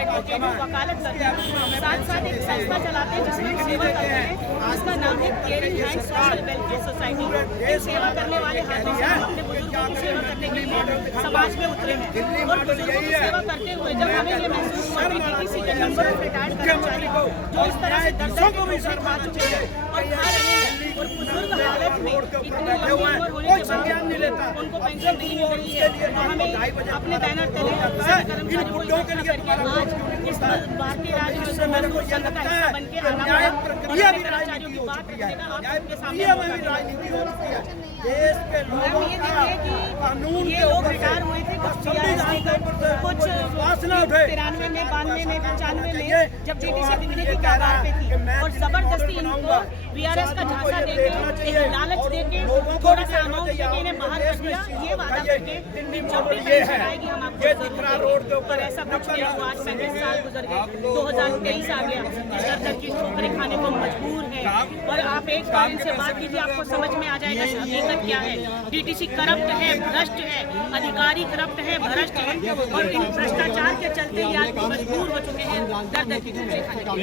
Advocate हूँ, वकालत करती हूँ, साथ साथ एक संस्था चलाते हैं जिसमें हम सेवा करते हैं, जिसका नाम है caring hand social welfare society. सेवा करने वाले हाथों से हम अपने बुजुर्गों की सेवा करने के लिए समाज में उतरे हैं। और बुजुर्गों की सेवा करते हुए जब हमें ये महसूस हुआ कि डीटीसी के नंबर ऑफ रिटायर्ड कर्मचारी जो इस तरह से दर्जों को भी खा चुके हैं और खा रहे हैं, और बुजुर्ग हालत में इतनी लंबी उम्र होने के बाद उनको पेंशन नहीं मिल रही है, तो हमें अपने बैनर तले कर्मचारियों को इकट्ठा करके आज इस भारतीय राज्य मजदूर संघ का हिस्सा बन के आना पड़ा और अपने कर्मचारियों की बात रखने का आप सबके सामने देश के लोगों का कानून ये लोग रिटायर हुए थे कुछ 93 में 92 में 95 में जब डीटीसी दिल्ली की कगार पे थी, और जबरदस्ती इनको वीआरएस का झांसा देके एक लालच देके थोड़ा सा अमाउंट देके इन्हें बाहर कर दिया, ये वादा करके जब भी पेंशन आएगी हम आपको, पर ऐसा कुछ नहीं हुआ। आज 35 साल गुजर गए, 2023 आ गया, इस दर की ठोकरें खाने को मजबूर है। और आप एक बार इनसे बात कीजिए, आपको समझ में आ जाएगा हकीकत क्या है। डीटीसी करप्ट है, भ्रष्ट है, अधिकारी करप्ट है, भ्रष्ट है, और इन भ्रष्टाचार के चलते ये आज मजबूर हो चुके हैं दर की ठोकरें खाने के।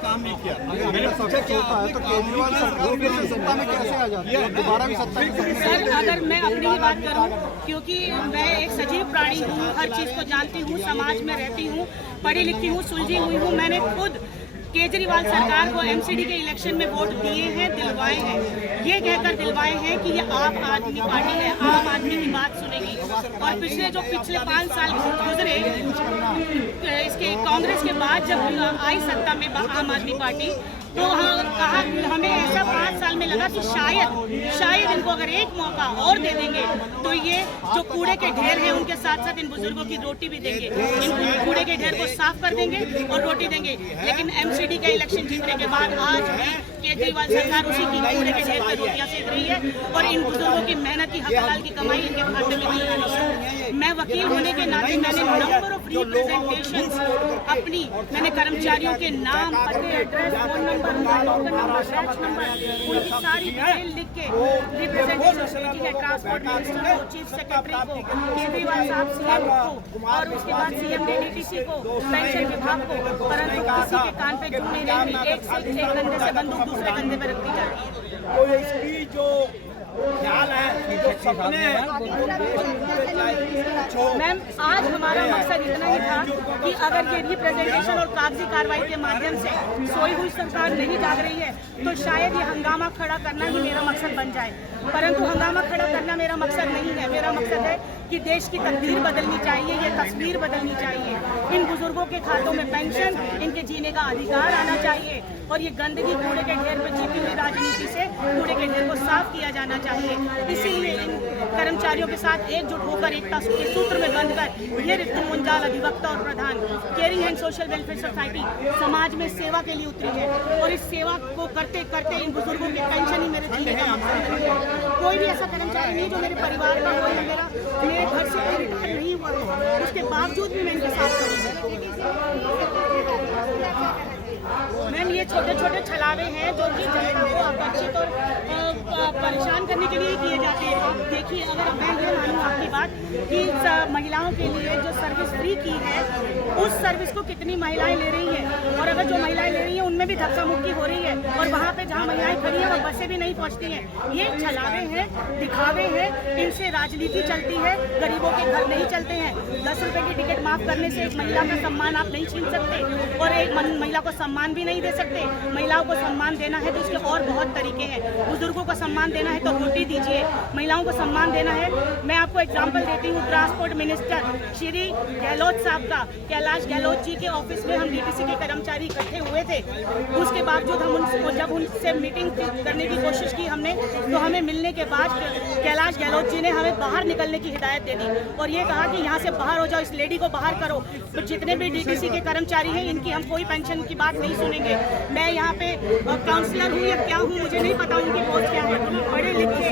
काम नहीं किया, मैंने पूछा क्या है तो केजरीवाल सरकार फिर सत्ता में कैसे आ जाती है, दोबारा भी सत्ता में। सर अगर मैं अपनी ही बात करूं, क्योंकि मैं एक सजीव प्राणी हूं, हर चीज़ को जानती हूं, समाज में रहती हूं, पढ़ी लिखी हूं, सुलझी हुई हूं, मैंने खुद केजरीवाल सरकार को एमसीडी के इलेक्शन में वोट दिए हैं, दिलवाए हैं, ये कहकर दिलवाए हैं कि ये आम आदमी पार्टी है, आम आदमी की बात सुनेगी। और पिछले 5 साल गुजरे इसके कांग्रेस के बाद जब आई सत्ता में आम आदमी पार्टी, तो कहा हमें ऐसा 5 साल में लगा कि शायद इनको अगर एक मौका और दे देंगे तो ये जो कूड़े के ढेर हैं उनके साथ साथ इन बुजुर्गों की रोटी भी देंगे, इन कूड़े के ढेर को साफ कर देंगे और रोटी देंगे। लेकिन एमसीडी का इलेक्शन जीतने के बाद आज भी केजरीवाल सरकार उसी की कूड़े के ढेर पर रोटियां सेक रही है, और इन बुजुर्गों की मेहनत की हलाल की कमाई इनके खाते में नहीं आ रही है। मैं वकील होने के नाते मैंने नंबर ऑफ रिप्रेजेंटेशंस अपनी, मैंने कर्मचारियों के नाम, पते, address, phone number, token number, batch number, उनकी सारी डिटेल लिख के रिप्रेजेंटेशन भेजी है ट्रांसपोर्ट मिनिस्टर को, चीफ सेक्रेटरी को, केजरीवाल साहब सीएम को, और उसके बाद सीएम ने डीटीसी को, पेंशन विभाग को, परंतु किसी के कान पे जू नहीं रही। एक कंधे से बंदूक दूसरे कंधे पे रख दी जा रही है। तो इसकी जो ख्याल है, जो सपने हैं, मैम आज हमारा मकसद इतना ही था कि अगर ये रिप्रेजेंटेशन और कागजी कार्रवाई के माध्यम से सोई हुई सरकार नहीं जाग रही है तो शायद ये हंगामा खड़ा करना ही मेरा मकसद बन जाए, परंतु हंगामा खड़ा करना मेरा मकसद नहीं है। मेरा मकसद है कि देश की तकदीर बदलनी चाहिए, ये तस्वीर बदलनी चाहिए। इन बुजुर्गों के खातों में पेंशन, इनके जीने का अधिकार आना चाहिए, और ये गंदगी कूड़े के ढेर पर जीती हुई राजनीति से कूड़े के ढेर को साफ किया जाना चाहिए। इसीलिए इन कर्मचारियों के साथ एकजुट होकर एकता के सूत्र में बंधकर ये ऋतु मुंजाल अधिवक्ता और प्रधान caring and social welfare society समाज में सेवा के लिए उतरी है, और इस सेवा को करते करते इन बुजुर्गों की पेंशन ही मेरे जीने का मकसद है। कोई भी ऐसा कर्मचारी नहीं जो मेरे परिवार का हो या मेरे घर से कोई रिटायर नहीं हुआ है, उसके बावजूद भी मैं इनके साथ करूँगी। मैम ये छोटे छोटे छलावे हैं जो कि जनता को आकर्षित और परेशान करने के लिए किए जाते हैं। आप देखिए, अगर मैं ये मानूँ आपकी बात कि महिलाओं के लिए जो सर्विस फ्री की है, उस सर्विस को कितनी महिलाएं ले रही हैं, और अगर जो महिलाएं ले रही हैं उनमें भी धक्का मुक्की हो रही है, और वहाँ पे जहाँ महिलाएं खड़ी हैं वो बसें भी नहीं पहुँचती हैं। ये छलावे हैं, दिखावे हैं, इनसे राजनीति चलती है, गरीबों के घर नहीं चलते हैं। 10 रुपये की टिकट माफ करने से एक महिला का सम्मान आप नहीं छीन सकते, और एक महिला को सम्मान भी नहीं दे सकते। महिलाओं को सम्मान देना है तो इसके और बहुत तरीके हैं। बुजुर्गों को सम्मान देना है तो रोटी दीजिए, महिलाओं को सम्मान देना है। मैं आपको एग्जांपल देती हूँ, ट्रांसपोर्ट मिनिस्टर श्री गहलोत साहब का, कैलाश गहलोत जी के ऑफिस में हम डीटीसी के कर्मचारी इकट्ठे हुए थे। उसके बावजूद हम जब उनसे मीटिंग करने की कोशिश की हमने, तो हमें मिलने के बाद कैलाश गहलोत जी ने हमें बाहर निकलने की हिदायत दे दी, और ये कहा कि यहाँ से बाहर हो जाओ, इस लेडी को बाहर करो। तो जितने भी डीटीसी के कर्मचारी हैं इनकी हम कोई पेंशन की बात नहीं सुनेंगे। मैं यहाँ पे काउंसलर हूँ या क्या हूँ मुझे नहीं पता, उनकी पोस्ट क्या है, पढ़े लिखे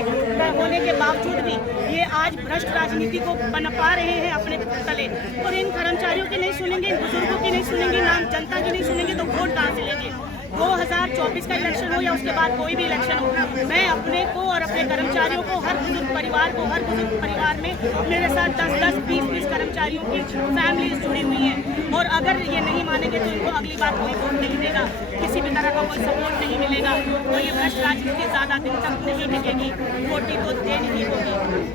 होने के बावजूद भी ये आज भ्रष्ट राजनीति को पनपा रहे हैं अपने तले, और इन कर्मचारियों की नहीं सुनेंगे, इन बुजुर्गों की नहीं सुनेंगे, ना जनता की नहीं सुनेंगे, तो वोट कहाँ से लेंगे। 2024 का इलेक्शन हो या उसके बाद कोई भी इलेक्शन हो, मैं अपने को और अपने कर्मचारियों को, हर बुजुर्ग परिवार में मेरे साथ 10-10, 20-20 कर्मचारियों की फैमिलीज जुड़ी हुई हैं। और अगर ये नहीं मानेंगे तो इनको अगली बार कोई वोट नहीं देगा, किसी भी तरह का कोई सपोर्ट नहीं मिलेगा। तो ये भ्रष्ट राजनीति ज़्यादा दिन तक नहीं टिकेगी, वोट तो देनी ही होगी।